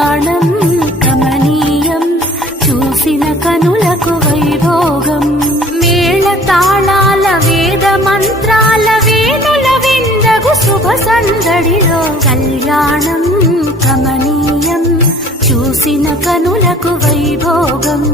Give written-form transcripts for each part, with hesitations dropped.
కళ్యాణం కమనీయం చూసిన కనులకు వైభోగం మేళ తాళాల వేద మంత్రాల వేణుల విందగు శుభ సందడిలో కళ్యాణం కమనీయం చూసిన కనులకు వైభోగం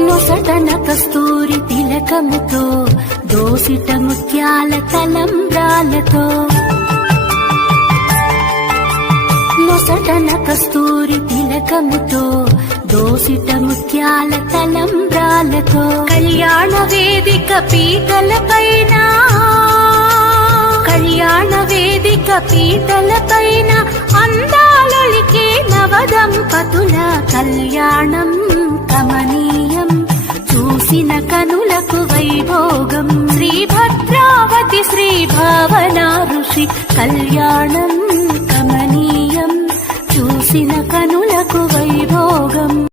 నొసటన కస్తూరి తిలకముతో దోసిట ముత్యాల తలంబ్రాలతో నొసటన కస్తూరి తిలకముతో దోసిట ముత్యాల తలంబ్రాలతో కళ్యాణ వేదిక పీటలపైన కళ్యాణ వేదిక పీటలపైన అందాలొలికే నవదంపతుల కళ్యాణం కమనీయం చూసిన కనులకు వైభోగం శ్రీ భద్రావతి శ్రీ భావనా ఋషి కళ్యాణం కమనీయం చూసిన కనులకు